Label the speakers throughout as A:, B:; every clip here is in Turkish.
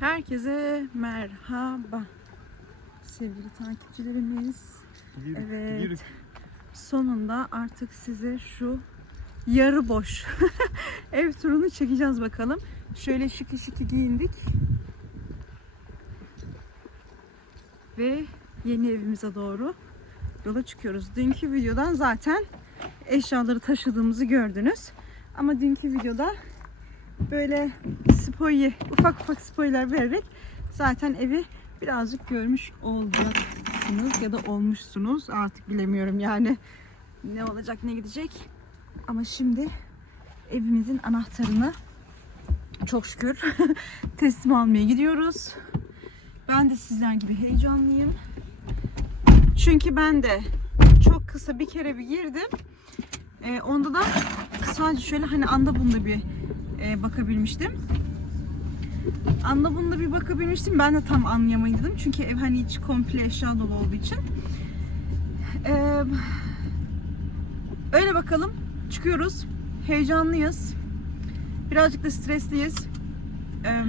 A: Herkese merhaba. Sevgili takipçilerimiz.
B: Gidiyoruz, Evet. gidiyoruz.
A: Sonunda artık size şu yarı boş ev turunu çekeceğiz bakalım. Şöyle şıkı şıkı giyindik. Ve yeni evimize doğru yola çıkıyoruz. Dünkü videodan zaten eşyaları taşıdığımızı gördünüz. Ama dünkü videoda böyle spoiler, ufak ufak spoiler vererek zaten evi birazcık görmüş olacaksınız ya da olmuşsunuz. Artık bilemiyorum yani ne olacak ne gidecek. Ama şimdi evimizin anahtarını çok şükür teslim almaya gidiyoruz. Ben de sizler gibi heyecanlıyım. Çünkü ben de çok kısa bir kere bir girdim. Ee, onda da sadece şöyle hani anda bunda bir e, bakabilmiştim. Anda bunda bir bakabilmiştim. Ben de tam anlayamaydım. Çünkü ev hani içi komple eşya dolu olduğu için. Ee, öyle bakalım. Çıkıyoruz. Heyecanlıyız. Birazcık da stresliyiz. Ee,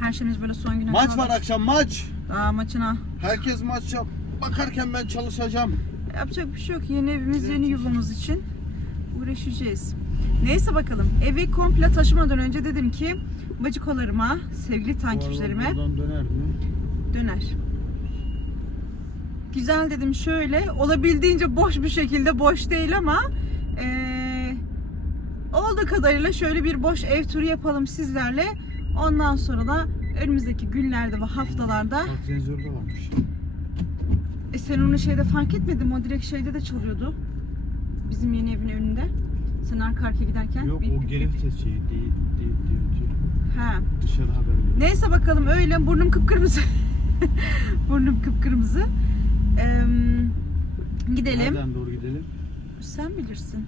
A: her şeyimiz böyle son güne
B: Maç var akşam maç.
A: Daha maçına.
B: Herkes maça bakarken ben çalışacağım.
A: Yapacak bir şey yok. Yeni evimiz, yeni yuvamız için uğraşacağız. Neyse bakalım. Evi komple taşımadan önce dedim ki bacıkolarıma, sevgili takipçilerime döner mi? döner. Güzel dedim şöyle olabildiğince boş bir şekilde boş değil ama eee olduğu kadarıyla şöyle bir boş ev turu yapalım sizlerle. Ondan sonra da önümüzdeki günlerde ve haftalarda
B: de varmış.
A: e sen onu şeyde fark etmedin mi? O direkt şeyde de çalıyordu. Bizim yeni evin önünde. Sen arka arkaya giderken.
B: Yok o geri vites şeyi değil, değil diyor, diyor. Ha. Dışarı haber veriyor.
A: Neyse bakalım öyle. Burnum kıpkırmızı. Burnum kıpkırmızı. Ee, gidelim.
B: Nereden doğru gidelim?
A: Sen bilirsin.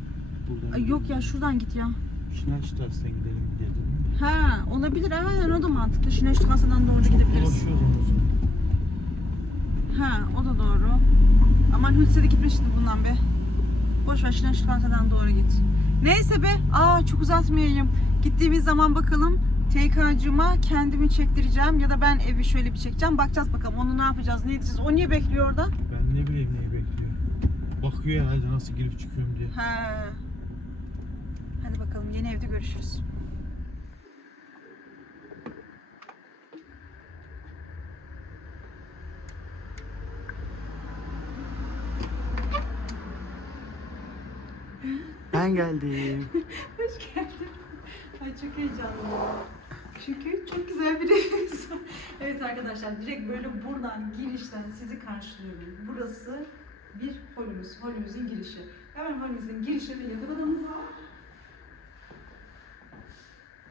A: Buradan. Ay yok ya şuradan git ya.
B: Schnellstraß'ten gidelim dedim.
A: Ha olabilir. Evet o da mantıklı. Şineştrase'den doğru gidebiliriz.
B: Dolaşıyoruz o zaman.
A: Ha o da doğru. Aman Hülse'de gitmişti bundan be. Boş ver Şineştrase'den doğru git. Neyse be. Aa çok uzatmayayım. Gittiğimiz zaman bakalım TK'cıma kendimi çektireceğim ya da ben evi şöyle bir çekeceğim. Bakacağız bakalım onu ne yapacağız, ne edeceğiz. O niye bekliyor orada?
B: Ben ne bileyim neyi bekliyor. Bakıyor herhalde nasıl girip çıkıyorum diye.
A: Ha. Hadi bakalım yeni evde görüşürüz.
B: Ben geldim.
A: Hoş geldin. Ay çok heyecanlıyım. Çünkü çok güzel bir evimiz. Evet arkadaşlar direkt böyle buradan girişten sizi karşılıyorum. Burası bir holümüz. Holümüzün girişi. Hemen holümüzün girişi bir yatak odamız var.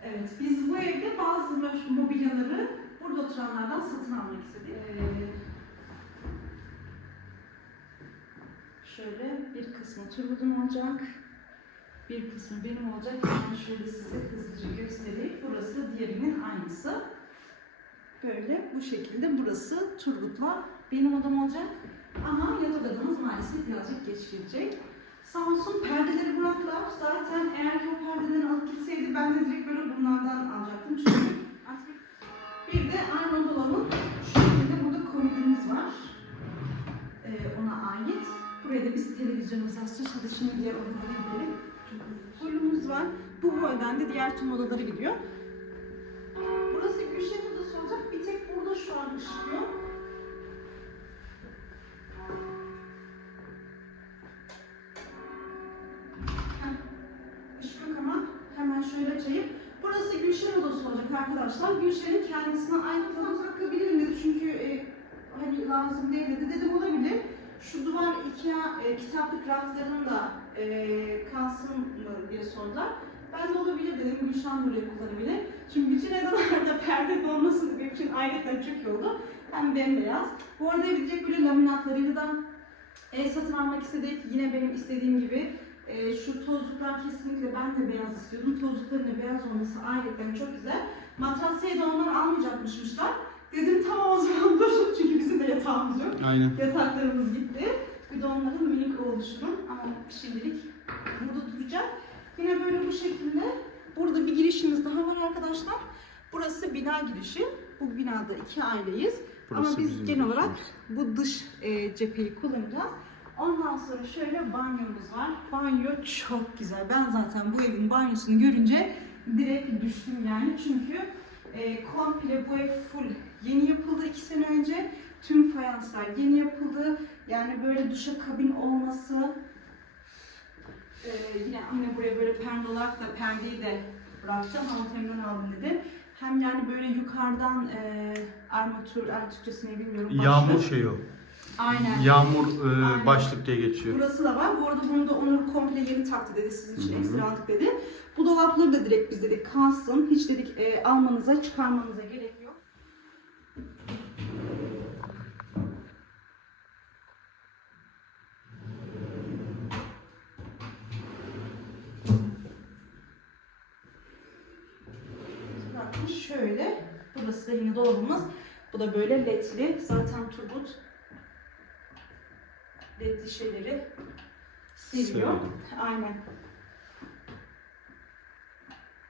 A: Evet biz bu evde bazı mobilyaları burada oturanlardan satın almak istedik. Ee, şöyle bir kısmı Turgut'un olacak. Bir kısmı benim olacak. Ben şöyle size hızlıca göstereyim. Burası diğerinin aynısı. Böyle bu şekilde burası Turgut'la benim odam olacak. Ama yatak odamız maalesef birazcık geç gelecek. Sağ olsun perdeleri bıraktılar. Zaten eğer ki o perdeden alıp gitseydi ben de direkt böyle bunlardan alacaktım. Çünkü bir de aynı odaların şu şekilde burada komodimiz var. Ee, ona ait. Buraya da biz televizyonumuzu açacağız. Hadi şimdi diğer odalara gidelim. Holümüz var. Bu holden de diğer tüm odalara gidiyor. Burası Gülşen odası olacak. Bir tek burada şu an ışık yok. Işık ama hemen şöyle açayım. Burası Gülşen odası olacak arkadaşlar. Gülşen'in kendisine ait falan bırakabilirim dedi. Çünkü e, hani lazım değil dedi. Dedim olabilir. Şu duvar iki e, kitaplık raflarının da e, kalsın mı diye sordular. Ben de olabilir dedim. Gülşen buraya kullanabilir. Şimdi bütün odalarda perde olması benim için ayrıca çok iyi oldu. Hem bembeyaz. Bu arada direkt böyle laminatlarıyla da e, satın almak istedik. Yine benim istediğim gibi e, şu tozluklar kesinlikle ben de beyaz istiyordum. Tozlukların da beyaz olması ayrıca çok güzel. Matrasayı da onlar almayacakmışmışlar. Dedim tamam o zaman dur çünkü bizim de yatağımız yok. Aynen. Yataklarımız gitti. Bir de onların minik oluşunu ama şimdilik burada duracak. Yine böyle bu şekilde burada bir girişimiz daha var arkadaşlar. Burası bina girişi. Bu binada iki aileyiz. Burası Ama biz genel olarak bu dış e, cepheyi kullanacağız. Ondan sonra şöyle banyomuz var. Banyo çok güzel. Ben zaten bu evin banyosunu görünce direkt düştüm yani. Çünkü e, komple bu ev full yeni yapıldı iki sene önce. Tüm fayanslar yeni yapıldı. Yani böyle duşa kabin olması. E, yine yine buraya böyle perde olarak da perdeyi de bırakacağım. Antemden aldım dedi. Hem yani böyle yukarıdan e, armatür, er Türkçesini bilmiyorum. Yağmur başlık. şeyi o. Aynen.
B: Yağmur e, Aynen. başlık diye geçiyor.
A: Burası da var. Bu arada bunu da Onur komple yeni taktı dedi. Sizin için Hı hı. ekstra aldık dedi. Bu dolapları da direkt biz dedik kalsın. Hiç dedik e, almanıza, çıkarmanıza gerek yok. Bakın şöyle. Burası da yine dolabımız. Bu da böyle ledli. Zaten Turgut ledli şeyleri siliyor. Severim. Aynen.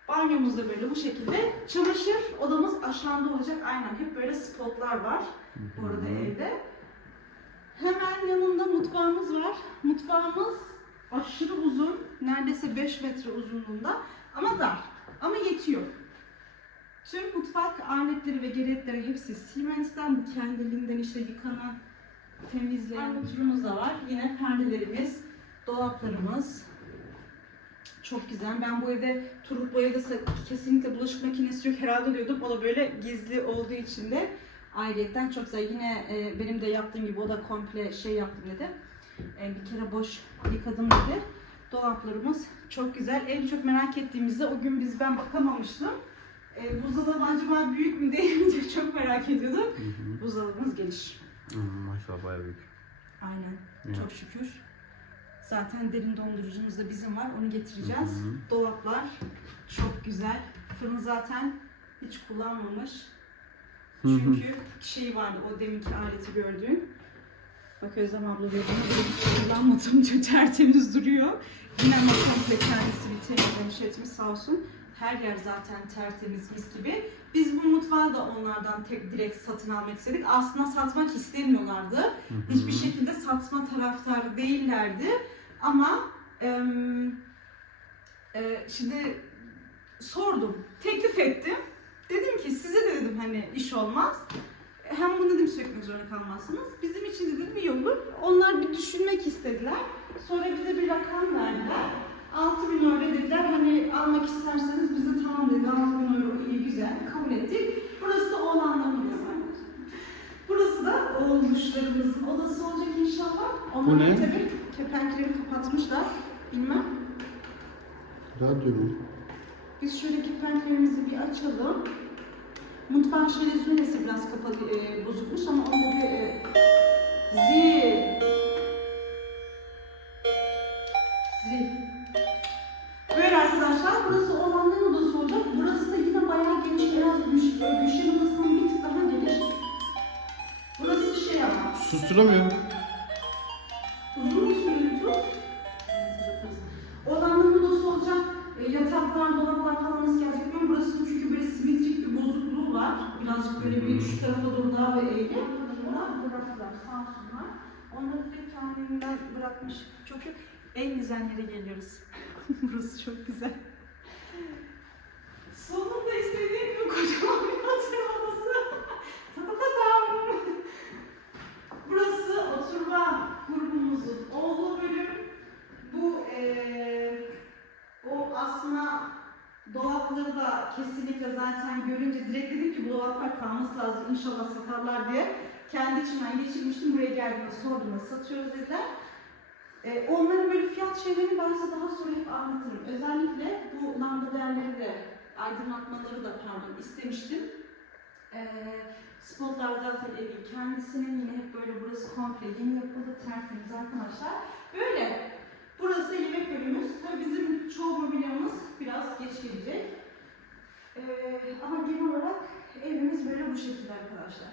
A: Banyomuz da böyle bu şekilde. Çamaşır odamız aşağıda olacak. Aynen hep böyle spotlar var bu arada evde. Hemen yanında mutfağımız var. Mutfağımız aşırı uzun. Neredeyse 5 metre uzunluğunda ama dar. Ama yetiyor. Tüm mutfak aletleri ve gerekleri hepsi Siemens'ten kendiliğinden işte yıkanan temizleyen türümüz de var. Yine perdelerimiz, dolaplarımız. Çok güzel. Ben bu evde Turgut bu evde sa- kesinlikle bulaşık makinesi yok herhalde diyordum. O da böyle gizli olduğu için de ayrıyetten çok güzel. Yine e, benim de yaptığım gibi o da komple şey yaptım dedi. E, bir kere boş yıkadım dedi. Dolaplarımız çok güzel. En çok merak ettiğimizde o gün biz ben bakamamıştım. E, buzdolabı acaba büyük mü değil mi diye çok merak ediyordum. Buzdolabımız geniş.
B: Hı, maşallah bayağı büyük.
A: Aynen. Ya. Çok şükür. Zaten derin dondurucumuz da bizim var. Onu getireceğiz. Hı hı. Dolaplar çok güzel. Fırın zaten hiç kullanmamış. Hı hı. Çünkü şey vardı o deminki aleti gördüğün. Bak Özlem abla dedi. Hiç kullanmadım. Çok tertemiz duruyor. Yine ama komple kendisi bir temizlemiş etmiş sağ olsun. Her yer zaten tertemiz mis gibi. Biz bu mutfağı da onlardan tek direkt satın almak istedik. Aslında satmak istemiyorlardı. Hı hı. Hiçbir şekilde satma taraftarı değillerdi. Ama em, e, şimdi sordum, teklif ettim. Dedim ki size de dedim hani iş olmaz. Hem bunu dedim sökmek zorunda kalmazsınız. Bizim için de dedim iyi olur. Onlar bir düşünmek istediler. Sonra bize bir rakam verdiler. 6000 euro dediler hani almak isterseniz bize tamam dedi 6000 euro iyi güzel kabul ettik. Burası da oğlanların odası. Burası da oğluşlarımızın odası olacak inşallah. Onlar Bu ne? tabii kepenkleri kapatmışlar. Bilmem. Radyo mu? Biz şöyle kepenklerimizi bir açalım. Mutfağın şöyle süresi biraz kapalı, e, bozukmuş ama onda bir e. Zil.
B: Susturamıyorum.
A: uzun bir süre tut. Olanların odası olacak. E, yataklar, dolaplar falan nasıl gelecek bilmiyorum. Burası çünkü böyle simetrik bir bozukluğu var. Birazcık böyle bir şu tarafa doğru daha ve eğri. Onlar bıraktılar sağ olsunlar. Onları direkt kendiliğinden bırakmış. Çok çok en güzel yere geliyoruz. Burası çok güzel. Sonunda istediğim gibi kocaman bir oturma odası. Ta ta ta tam. Burası oturma grubumuzun olduğu bölüm. Bu eee o asma dolapları da kesinlikle zaten görünce direkt dedim ki bu dolaplar kalması lazım inşallah satarlar diye. Kendi içimden geçirmiştim buraya geldiğimde sorduğumda satıyoruz dediler. Ee, onların böyle fiyat şeylerini ben size daha sonra hep anlatırım. Özellikle bu lamba değerleri de aydınlatmaları da pardon istemiştim. Ee, spotlar zaten evin kendisinin yine hep böyle burası komple yeni yapıldı tertemiz arkadaşlar. Böyle Burası yemek bölümümüz. Tabii bizim çoğu mobilyamız biraz geç gelecek. Ee, ama genel olarak evimiz böyle bu şekilde arkadaşlar.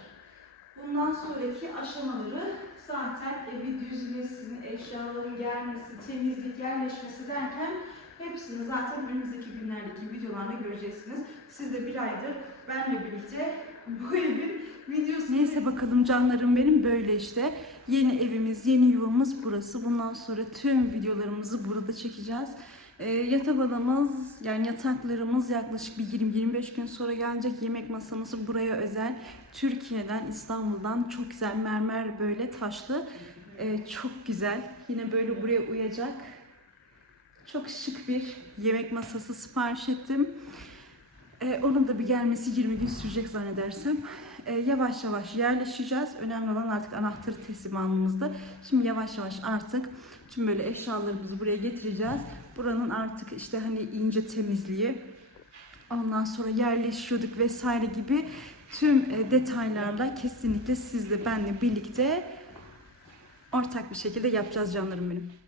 A: Bundan sonraki aşamaları zaten evi düzmesi, eşyaların gelmesi, temizlik, yerleşmesi derken Hepsini zaten önümüzdeki günlerdeki videolarda göreceksiniz. Siz de bir aydır benle birlikte bu evin videosu. Neyse bakalım canlarım benim böyle işte. Yeni evimiz, yeni yuvamız burası. Bundan sonra tüm videolarımızı burada çekeceğiz. Ee, yatak odamız yani yataklarımız yaklaşık bir 20-25 gün sonra gelecek. Yemek masamız buraya özel. Türkiye'den, İstanbul'dan çok güzel mermer böyle taşlı. Ee, çok güzel. Yine böyle buraya uyacak. Çok şık bir yemek masası sipariş ettim. Ee, onun da bir gelmesi 20 gün sürecek zannedersem. Ee, yavaş yavaş yerleşeceğiz. Önemli olan artık anahtarı teslim almamızda. Şimdi yavaş yavaş artık tüm böyle eşyalarımızı buraya getireceğiz. Buranın artık işte hani ince temizliği, ondan sonra yerleşiyorduk vesaire gibi tüm e, detaylarla kesinlikle sizle benle birlikte ortak bir şekilde yapacağız canlarım benim.